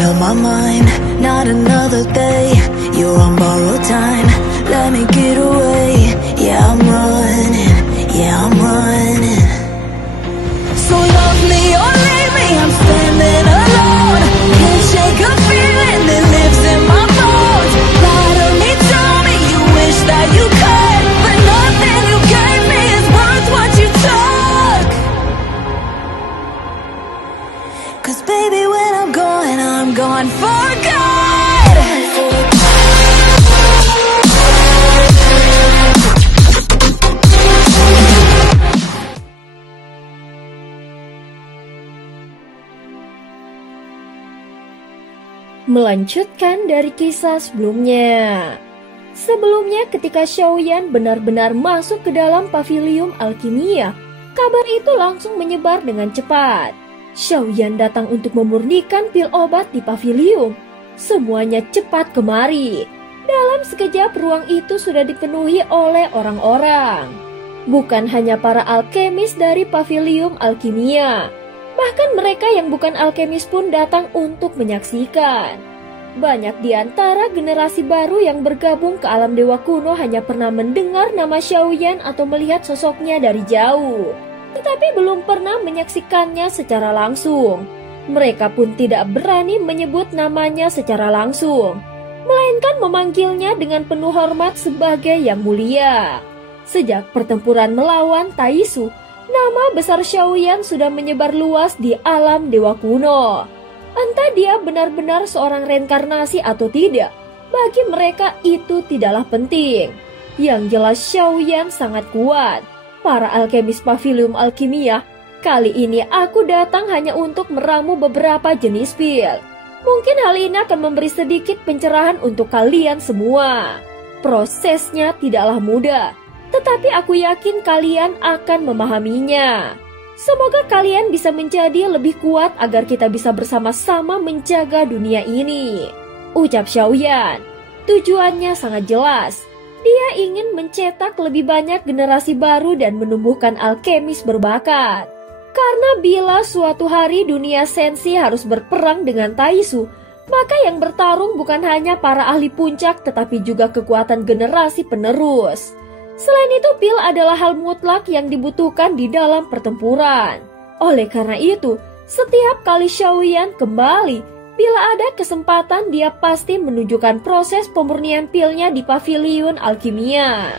made up my mind, not another day. You're on borrowed time, let me get away. Yeah, I'm running, yeah, I'm running. So love me or leave me, I'm standing alone. Can't shake a feeling that lives in my bones. Lie to me, tell me you wish that you could, but nothing you gave me is worth what you took. 'Cause baby, when I'm gone for good. Melanjutkan dari kisah sebelumnya. Sebelumnya ketika Xiaoyan benar-benar masuk ke dalam pavilium alkimia, kabar itu langsung menyebar dengan cepat. Xiaoyan datang untuk memurnikan pil obat di pavilium. Semuanya cepat kemari. Dalam sekejap ruang itu sudah dipenuhi oleh orang-orang. Bukan hanya para alkemis dari pavilium alkimia, bahkan mereka yang bukan alkemis pun datang untuk menyaksikan. Banyak di antara generasi baru yang bergabung ke alam dewa kuno hanya pernah mendengar nama Xiaoyan atau melihat sosoknya dari jauh, tetapi belum pernah menyaksikannya secara langsung. Mereka pun tidak berani menyebut namanya secara langsung, melainkan memanggilnya dengan penuh hormat sebagai yang mulia. Sejak pertempuran melawan Taisu, nama besar Xiaoyan sudah menyebar luas di alam dewa kuno. Entah dia benar-benar seorang reinkarnasi atau tidak, bagi mereka itu tidaklah penting. Yang jelas Xiaoyan sangat kuat. Para alkemis pavilium alkimia, kali ini aku datang hanya untuk meramu beberapa jenis pil. Mungkin hal ini akan memberi sedikit pencerahan untuk kalian semua. Prosesnya tidaklah mudah, tetapi aku yakin kalian akan memahaminya. Semoga kalian bisa menjadi lebih kuat agar kita bisa bersama-sama menjaga dunia ini, ucap Xiaoyan. Tujuannya sangat jelas. Dia ingin mencetak lebih banyak generasi baru dan menumbuhkan alkemis berbakat. Karena bila suatu hari dunia sensi harus berperang dengan Taisu, maka yang bertarung bukan hanya para ahli puncak tetapi juga kekuatan generasi penerus. Selain itu, pil adalah hal mutlak yang dibutuhkan di dalam pertempuran. Oleh karena itu, setiap kali Xiaoyan kembali, bila ada kesempatan dia pasti menunjukkan proses pemurnian pilnya di pavilion alkimia.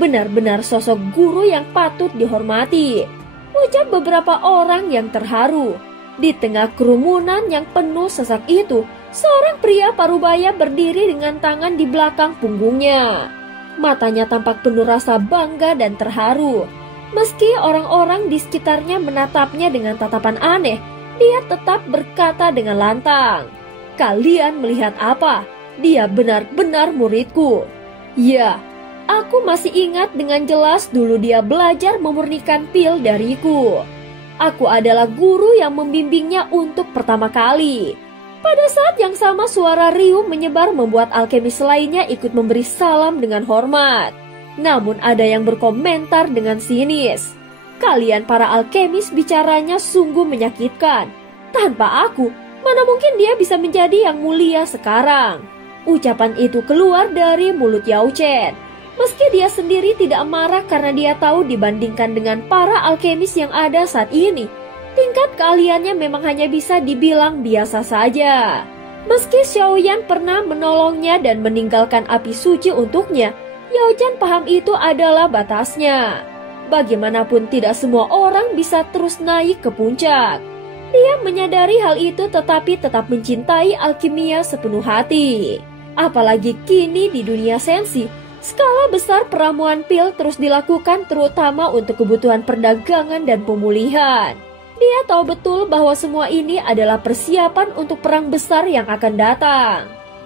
Benar-benar sosok guru yang patut dihormati, ucap beberapa orang yang terharu. Di tengah kerumunan yang penuh sesak itu, seorang pria parubaya berdiri dengan tangan di belakang punggungnya. Matanya tampak penuh rasa bangga dan terharu. Meski orang-orang di sekitarnya menatapnya dengan tatapan aneh, dia tetap berkata dengan lantang, "Kalian melihat apa? Dia benar-benar muridku." Ya, aku masih ingat dengan jelas dulu dia belajar memurnikan pil dariku. Aku adalah guru yang membimbingnya untuk pertama kali. Pada saat yang sama suara riuh menyebar membuat alkemis lainnya ikut memberi salam dengan hormat. Namun ada yang berkomentar dengan sinis, "Kalian para alkemis bicaranya sungguh menyakitkan. Tanpa aku, mana mungkin dia bisa menjadi yang mulia sekarang." Ucapan itu keluar dari mulut Yao Chen. Meski dia sendiri tidak marah karena dia tahu dibandingkan dengan para alkemis yang ada saat ini, tingkat keahliannya memang hanya bisa dibilang biasa saja. Meski Xiaoyan pernah menolongnya dan meninggalkan api suci untuknya, Yao Chen paham itu adalah batasnya. Bagaimanapun tidak semua orang bisa terus naik ke puncak. Dia menyadari hal itu tetapi tetap mencintai alkimia sepenuh hati. Apalagi kini di dunia sensi, skala besar peramuan pil terus dilakukan terutama untuk kebutuhan perdagangan dan pemulihan. Dia tahu betul bahwa semua ini adalah persiapan untuk perang besar yang akan datang.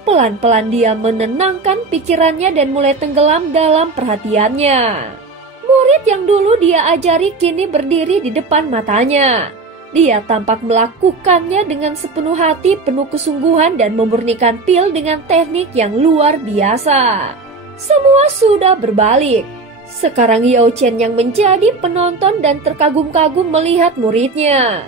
Pelan-pelan dia menenangkan pikirannya dan mulai tenggelam dalam perhatiannya. Murid yang dulu dia ajari kini berdiri di depan matanya. Dia tampak melakukannya dengan sepenuh hati, penuh kesungguhan dan memurnikan pil dengan teknik yang luar biasa. Semua sudah berbalik. Sekarang Yao Chen yang menjadi penonton dan terkagum-kagum melihat muridnya.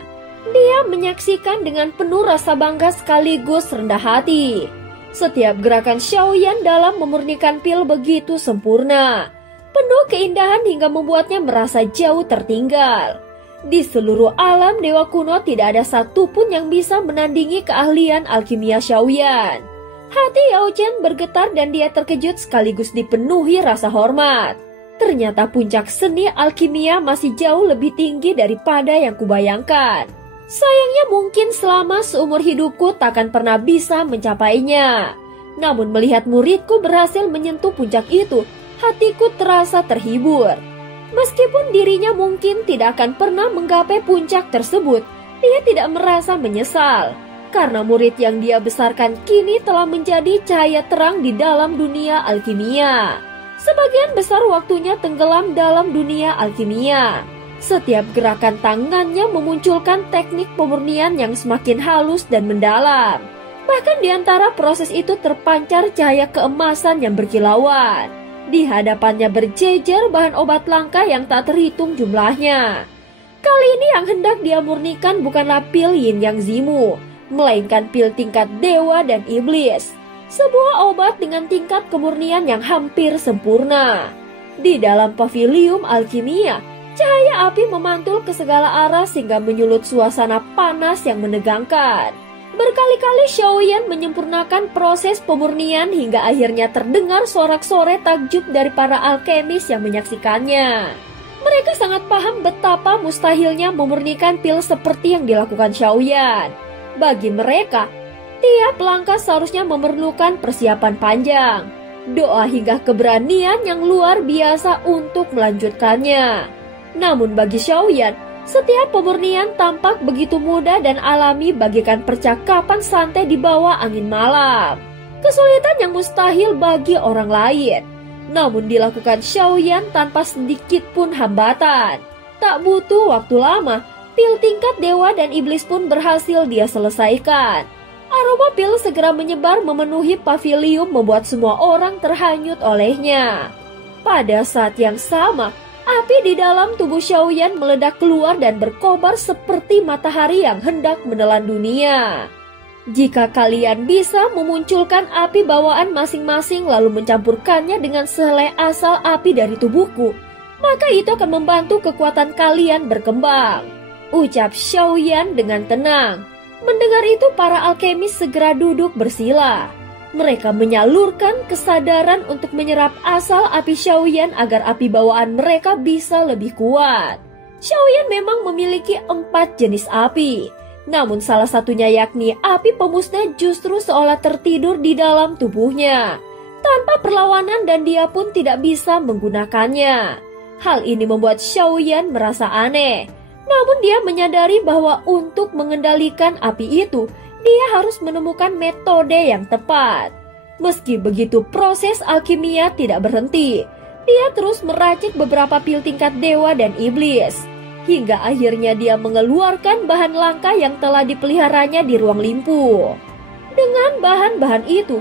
Dia menyaksikan dengan penuh rasa bangga sekaligus rendah hati. Setiap gerakan Xiaoyan dalam memurnikan pil begitu sempurna, penuh keindahan hingga membuatnya merasa jauh tertinggal. Di seluruh alam dewa kuno tidak ada satupun yang bisa menandingi keahlian alkimia Xiaoyan. Hati Yao Chen bergetar dan dia terkejut sekaligus dipenuhi rasa hormat. Ternyata puncak seni alkimia masih jauh lebih tinggi daripada yang kubayangkan. Sayangnya mungkin selama seumur hidupku takkan pernah bisa mencapainya. Namun melihat muridku berhasil menyentuh puncak itu, hatiku terasa terhibur. Meskipun dirinya mungkin tidak akan pernah menggapai puncak tersebut, dia tidak merasa menyesal. Karena murid yang dia besarkan kini telah menjadi cahaya terang di dalam dunia alkimia. Sebagian besar waktunya tenggelam dalam dunia alkimia. Setiap gerakan tangannya memunculkan teknik pemurnian yang semakin halus dan mendalam. Bahkan di antara proses itu terpancar cahaya keemasan yang berkilauan. Di hadapannya berjejer bahan obat langka yang tak terhitung jumlahnya. Kali ini yang hendak dia murnikan bukanlah pil Yin Yang Zimu, melainkan pil tingkat dewa dan iblis. Sebuah obat dengan tingkat kemurnian yang hampir sempurna. Di dalam pavilium alkimia, cahaya api memantul ke segala arah sehingga menyulut suasana panas yang menegangkan. Berkali-kali Xiaoyan menyempurnakan proses pemurnian hingga akhirnya terdengar sorak-sorai takjub dari para alkemis yang menyaksikannya. Mereka sangat paham betapa mustahilnya memurnikan pil seperti yang dilakukan Xiaoyan. Bagi mereka, tiap langkah seharusnya memerlukan persiapan panjang, doa hingga keberanian yang luar biasa untuk melanjutkannya. Namun bagi Xiaoyan, setiap pemurnian tampak begitu mudah dan alami bagaikan percakapan santai di bawah angin malam. Kesulitan yang mustahil bagi orang lain, namun dilakukan Xiaoyan tanpa sedikit pun hambatan. Tak butuh waktu lama, pil tingkat dewa dan iblis pun berhasil dia selesaikan. Aroma pil segera menyebar memenuhi pavilium membuat semua orang terhanyut olehnya. Pada saat yang sama, api di dalam tubuh Xiaoyan meledak keluar dan berkobar seperti matahari yang hendak menelan dunia. Jika kalian bisa memunculkan api bawaan masing-masing lalu mencampurkannya dengan sehelai asal api dari tubuhku, maka itu akan membantu kekuatan kalian berkembang, ucap Xiaoyan dengan tenang. Mendengar itu para alkemis segera duduk bersila. Mereka menyalurkan kesadaran untuk menyerap asal api Xiaoyan agar api bawaan mereka bisa lebih kuat. Xiaoyan memang memiliki 4 jenis api, namun salah satunya yakni api pemusnah justru seolah tertidur di dalam tubuhnya, tanpa perlawanan dan dia pun tidak bisa menggunakannya. Hal ini membuat Xiaoyan merasa aneh, namun dia menyadari bahwa untuk mengendalikan api itu, dia harus menemukan metode yang tepat. Meski begitu, proses alkimia tidak berhenti. Dia terus meracik beberapa pil tingkat dewa dan iblis, hingga akhirnya dia mengeluarkan bahan langka yang telah dipeliharanya di ruang limpu. Dengan bahan-bahan itu,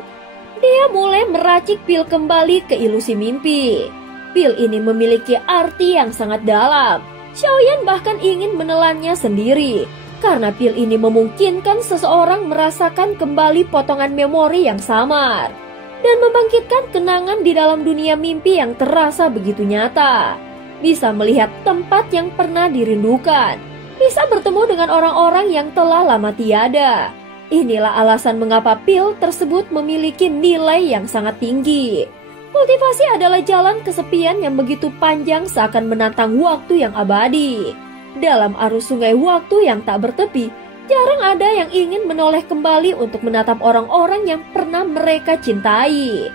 dia mulai meracik pil kembali ke ilusi mimpi. Pil ini memiliki arti yang sangat dalam. Xiaoyan bahkan ingin menelannya sendiri, karena pil ini memungkinkan seseorang merasakan kembali potongan memori yang samar dan membangkitkan kenangan di dalam dunia mimpi yang terasa begitu nyata. Bisa melihat tempat yang pernah dirindukan, bisa bertemu dengan orang-orang yang telah lama tiada. Inilah alasan mengapa pil tersebut memiliki nilai yang sangat tinggi. Kultivasi adalah jalan kesepian yang begitu panjang seakan menantang waktu yang abadi. Dalam arus sungai waktu yang tak bertepi, jarang ada yang ingin menoleh kembali untuk menatap orang-orang yang pernah mereka cintai.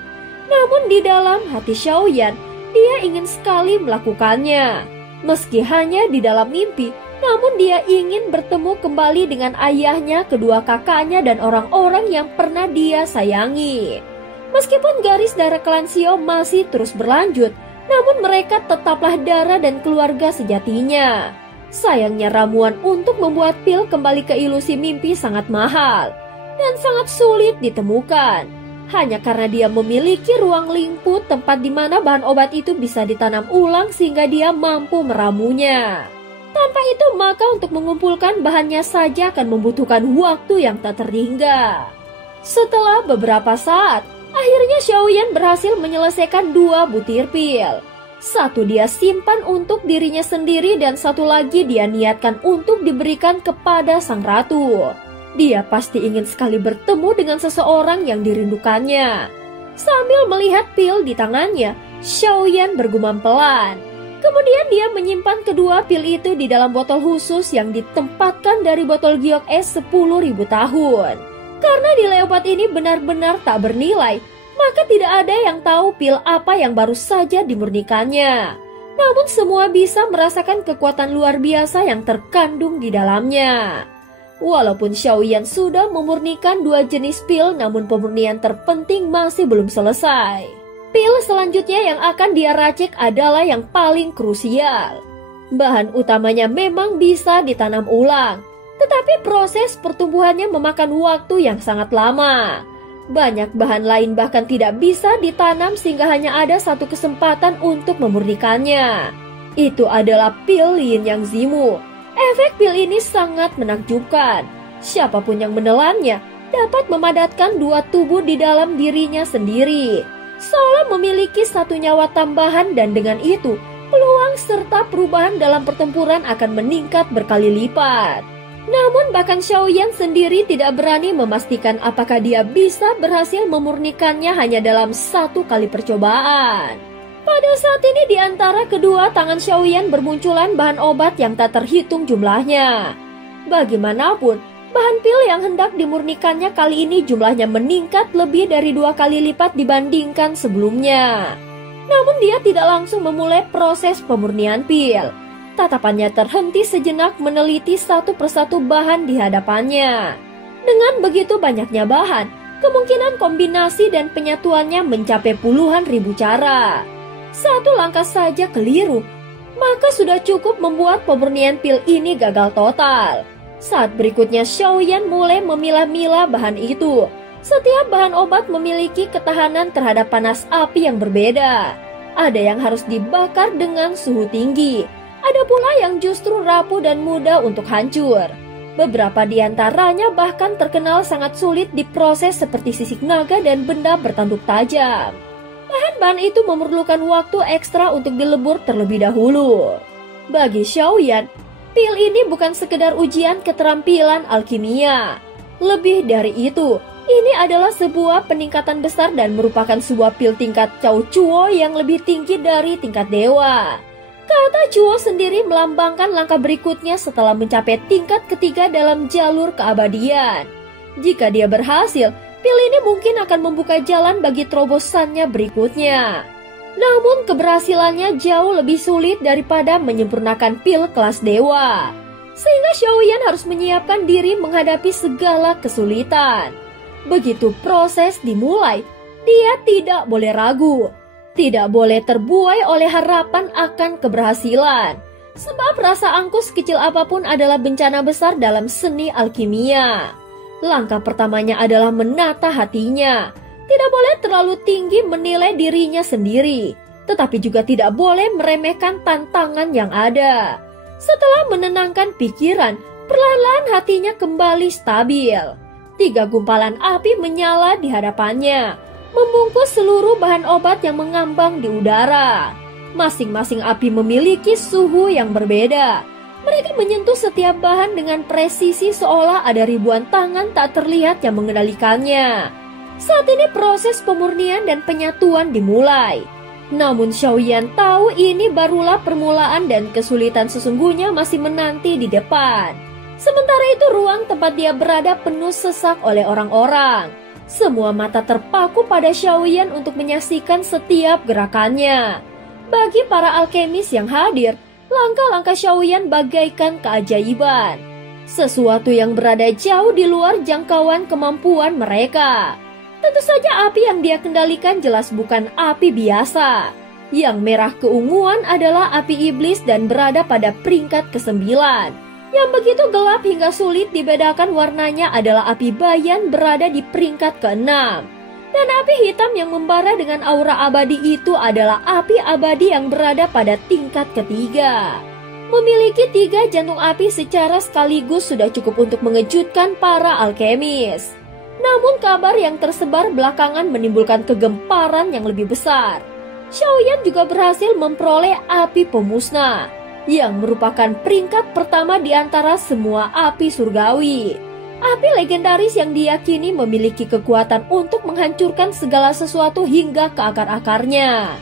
Namun di dalam hati Xiaoyan, dia ingin sekali melakukannya. Meski hanya di dalam mimpi, namun dia ingin bertemu kembali dengan ayahnya, kedua kakaknya, dan orang-orang yang pernah dia sayangi. Meskipun garis darah klan Xiao masih terus berlanjut, namun mereka tetaplah darah dan keluarga sejatinya. Sayangnya ramuan untuk membuat pil kembali ke ilusi mimpi sangat mahal dan sangat sulit ditemukan. Hanya karena dia memiliki ruang limpu tempat di mana bahan obat itu bisa ditanam ulang sehingga dia mampu meramunya. Tanpa itu maka untuk mengumpulkan bahannya saja akan membutuhkan waktu yang tak terhingga. Setelah beberapa saat, akhirnya Xiaoyan berhasil menyelesaikan 2 butir pil. Satu dia simpan untuk dirinya sendiri dan satu lagi dia niatkan untuk diberikan kepada sang ratu. Dia pasti ingin sekali bertemu dengan seseorang yang dirindukannya. Sambil melihat pil di tangannya, Xiaoyan bergumam pelan. Kemudian dia menyimpan kedua pil itu di dalam botol khusus yang ditempatkan dari botol giok es 10.000 tahun. Karena di leopard ini benar-benar tak bernilai, maka tidak ada yang tahu pil apa yang baru saja dimurnikannya. Namun semua bisa merasakan kekuatan luar biasa yang terkandung di dalamnya. Walaupun Xiaoyan sudah memurnikan 2 jenis pil, namun pemurnian terpenting masih belum selesai. Pil selanjutnya yang akan dia racik adalah yang paling krusial. Bahan utamanya memang bisa ditanam ulang, tetapi proses pertumbuhannya memakan waktu yang sangat lama. Banyak bahan lain bahkan tidak bisa ditanam sehingga hanya ada satu kesempatan untuk memurnikannya. Itu adalah pil Yin Yang Zimu. Efek pil ini sangat menakjubkan. Siapapun yang menelannya dapat memadatkan 2 tubuh di dalam dirinya sendiri, seolah memiliki 1 nyawa tambahan, dan dengan itu peluang serta perubahan dalam pertempuran akan meningkat berkali lipat. Namun bahkan Xiaoyan sendiri tidak berani memastikan apakah dia bisa berhasil memurnikannya hanya dalam 1 kali percobaan. Pada saat ini di antara kedua tangan Xiaoyan bermunculan bahan obat yang tak terhitung jumlahnya. Bagaimanapun, bahan pil yang hendak dimurnikannya kali ini jumlahnya meningkat lebih dari 2 kali lipat dibandingkan sebelumnya. Namun dia tidak langsung memulai proses pemurnian pil. Tatapannya terhenti sejenak meneliti satu persatu bahan di hadapannya. Dengan begitu banyaknya bahan, kemungkinan kombinasi dan penyatuannya mencapai puluhan ribu cara. Satu langkah saja keliru, maka sudah cukup membuat pemurnian pil ini gagal total. Saat berikutnya Xiaoyan mulai memilah-milah bahan itu. Setiap bahan obat memiliki ketahanan terhadap panas api yang berbeda. Ada yang harus dibakar dengan suhu tinggi. Ada pula yang justru rapuh dan mudah untuk hancur. Beberapa di antaranya bahkan terkenal sangat sulit diproses seperti sisik naga dan benda bertanduk tajam. Bahan-bahan itu memerlukan waktu ekstra untuk dilebur terlebih dahulu. Bagi Xiaoyan, pil ini bukan sekedar ujian keterampilan alkimia. Lebih dari itu, ini adalah sebuah peningkatan besar dan merupakan sebuah pil tingkat Cao Chuo yang lebih tinggi dari tingkat dewa. Kata Chuo sendiri melambangkan langkah berikutnya setelah mencapai tingkat ketiga dalam jalur keabadian. Jika dia berhasil, pil ini mungkin akan membuka jalan bagi terobosannya berikutnya. Namun keberhasilannya jauh lebih sulit daripada menyempurnakan pil kelas dewa. Sehingga Xiaoyan harus menyiapkan diri menghadapi segala kesulitan. Begitu proses dimulai, dia tidak boleh ragu. Tidak boleh terbuai oleh harapan akan keberhasilan. Sebab rasa angkuh kecil apapun adalah bencana besar dalam seni alkimia. Langkah pertamanya adalah menata hatinya. Tidak boleh terlalu tinggi menilai dirinya sendiri, tetapi juga tidak boleh meremehkan tantangan yang ada. Setelah menenangkan pikiran, perlahan-lahan hatinya kembali stabil. 3 gumpalan api menyala di hadapannya, membungkus seluruh bahan obat yang mengambang di udara. Masing-masing api memiliki suhu yang berbeda. Mereka menyentuh setiap bahan dengan presisi seolah ada ribuan tangan tak terlihat yang mengendalikannya. Saat ini proses pemurnian dan penyatuan dimulai. Namun Xiaoyan tahu ini barulah permulaan dan kesulitan sesungguhnya masih menanti di depan. Sementara itu ruang tempat dia berada penuh sesak oleh orang-orang. Semua mata terpaku pada Xiaoyan untuk menyaksikan setiap gerakannya. Bagi para alkemis yang hadir, langkah-langkah Xiaoyan bagaikan keajaiban. Sesuatu yang berada jauh di luar jangkauan kemampuan mereka. Tentu saja api yang dia kendalikan jelas bukan api biasa. Yang merah keunguan adalah api iblis dan berada pada peringkat ke-9. Yang begitu gelap hingga sulit dibedakan warnanya adalah api bayan berada di peringkat ke-6. Dan api hitam yang membara dengan aura abadi itu adalah api abadi yang berada pada tingkat ke-3. Memiliki 3 jantung api secara sekaligus sudah cukup untuk mengejutkan para alkemis. Namun kabar yang tersebar belakangan menimbulkan kegemparan yang lebih besar. Xiaoyan juga berhasil memperoleh api pemusnah, yang merupakan peringkat pertama di antara semua api surgawi. Api legendaris yang diyakini memiliki kekuatan untuk menghancurkan segala sesuatu hingga ke akar-akarnya.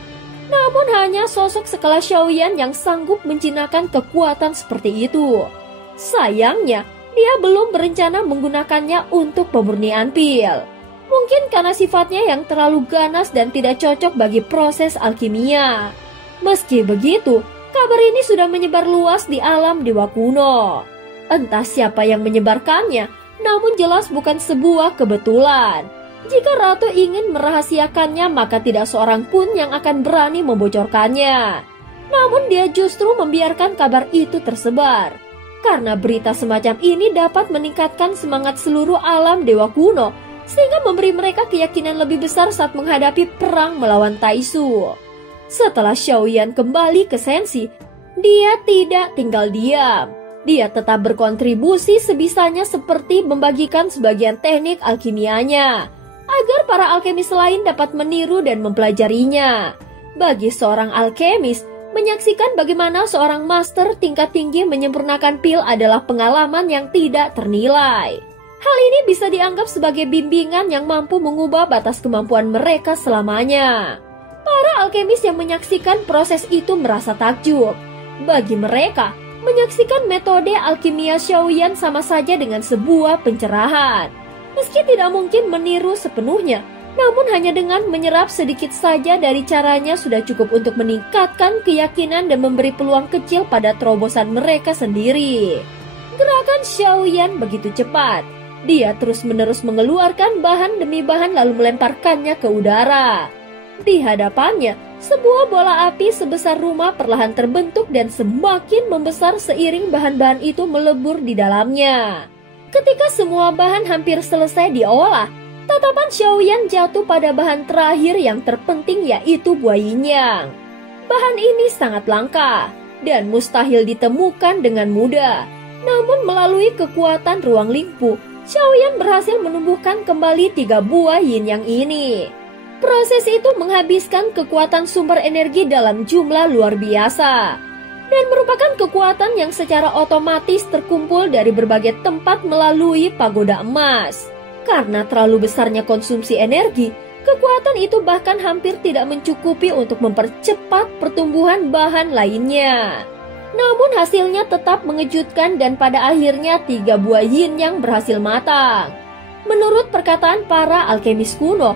Namun hanya sosok sekelas Xiaoyan yang sanggup menjinakkan kekuatan seperti itu. Sayangnya, dia belum berencana menggunakannya untuk pemurnian pil. Mungkin karena sifatnya yang terlalu ganas dan tidak cocok bagi proses alkimia. Meski begitu, kabar ini sudah menyebar luas di alam dewa kuno. Entah siapa yang menyebarkannya, namun jelas bukan sebuah kebetulan. Jika Ratu ingin merahasiakannya, maka tidak seorang pun yang akan berani membocorkannya. Namun dia justru membiarkan kabar itu tersebar. Karena berita semacam ini dapat meningkatkan semangat seluruh alam dewa kuno, sehingga memberi mereka keyakinan lebih besar saat menghadapi perang melawan Taisu. Setelah Xiaoyan kembali ke Senshi, dia tidak tinggal diam. Dia tetap berkontribusi sebisanya seperti membagikan sebagian teknik alkimianya, agar para alkemis lain dapat meniru dan mempelajarinya. Bagi seorang alkemis, menyaksikan bagaimana seorang master tingkat tinggi menyempurnakan pil adalah pengalaman yang tidak ternilai. Hal ini bisa dianggap sebagai bimbingan yang mampu mengubah batas kemampuan mereka selamanya. Para alkemis yang menyaksikan proses itu merasa takjub. Bagi mereka, menyaksikan metode alkimia Xiaoyan sama saja dengan sebuah pencerahan. Meski tidak mungkin meniru sepenuhnya, namun hanya dengan menyerap sedikit saja dari caranya sudah cukup untuk meningkatkan keyakinan dan memberi peluang kecil pada terobosan mereka sendiri. Gerakan Xiaoyan begitu cepat. Dia terus-menerus mengeluarkan bahan demi bahan lalu melemparkannya ke udara. Di hadapannya, sebuah bola api sebesar rumah perlahan terbentuk dan semakin membesar seiring bahan-bahan itu melebur di dalamnya. Ketika semua bahan hampir selesai diolah, tatapan Xiaoyan jatuh pada bahan terakhir yang terpenting, yaitu buah yin-yang. Bahan ini sangat langka dan mustahil ditemukan dengan mudah. Namun melalui kekuatan ruang lingpu, Xiaoyan berhasil menumbuhkan kembali 3 buah yin-yang ini. Proses itu menghabiskan kekuatan sumber energi dalam jumlah luar biasa, dan merupakan kekuatan yang secara otomatis terkumpul dari berbagai tempat melalui pagoda emas. Karena terlalu besarnya konsumsi energi, kekuatan itu bahkan hampir tidak mencukupi untuk mempercepat pertumbuhan bahan lainnya. Namun hasilnya tetap mengejutkan dan pada akhirnya 3 buah yin yang berhasil matang. Menurut perkataan para alkemis kuno,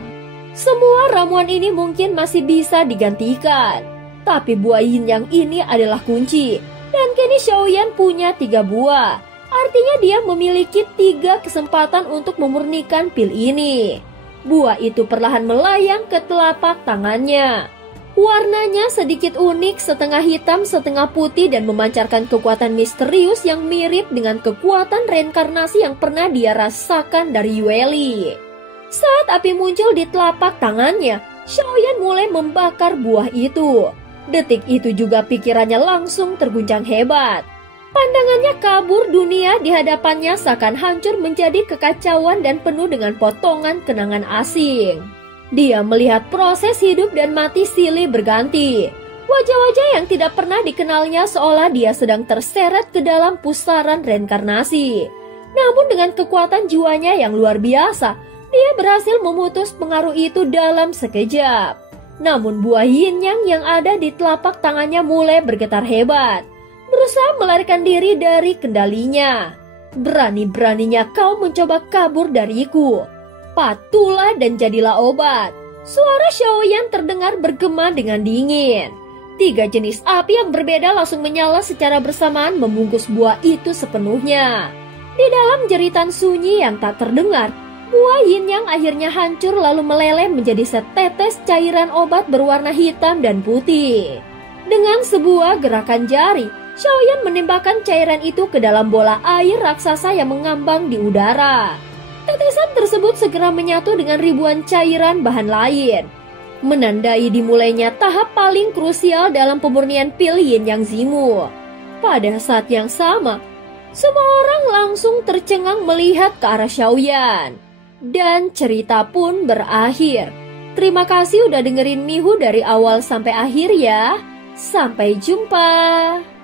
semua ramuan ini mungkin masih bisa digantikan. Tapi buah yin yang ini adalah kunci, dan kini Xiaoyan punya 3 buah. Artinya dia memiliki 3 kesempatan untuk memurnikan pil ini. Buah itu perlahan melayang ke telapak tangannya. Warnanya sedikit unik, setengah hitam, setengah putih, dan memancarkan kekuatan misterius yang mirip dengan kekuatan reinkarnasi yang pernah dia rasakan dari Yueli. Saat api muncul di telapak tangannya, Xiaoyan mulai membakar buah itu. Detik itu juga pikirannya langsung terguncang hebat. Pandangannya kabur, dunia di hadapannya seakan hancur menjadi kekacauan dan penuh dengan potongan kenangan asing. Dia melihat proses hidup dan mati silih berganti. Wajah-wajah yang tidak pernah dikenalnya seolah dia sedang terseret ke dalam pusaran reinkarnasi. Namun dengan kekuatan jiwanya yang luar biasa, dia berhasil memutus pengaruh itu dalam sekejap. Namun buah yin-yang yang ada di telapak tangannya mulai bergetar hebat, berusaha melarikan diri dari kendalinya. Berani-beraninya kau mencoba kabur dariku. Patuhlah dan jadilah obat. Suara Xiaoyan terdengar bergema dengan dingin. 3 jenis api yang berbeda langsung menyala secara bersamaan membungkus buah itu sepenuhnya. Di dalam jeritan sunyi yang tak terdengar, buah yin-yang akhirnya hancur lalu meleleh menjadi setetes cairan obat berwarna hitam dan putih. Dengan sebuah gerakan jari, Xiaoyan menembakkan cairan itu ke dalam bola air raksasa yang mengambang di udara. Tetesan tersebut segera menyatu dengan ribuan cairan bahan lain, menandai dimulainya tahap paling krusial dalam pemurnian pil yin-yang Zimu. Pada saat yang sama, semua orang langsung tercengang melihat ke arah Xiaoyan. Dan cerita pun berakhir. Terima kasih udah dengerin Mihu dari awal sampai akhir ya. Sampai jumpa.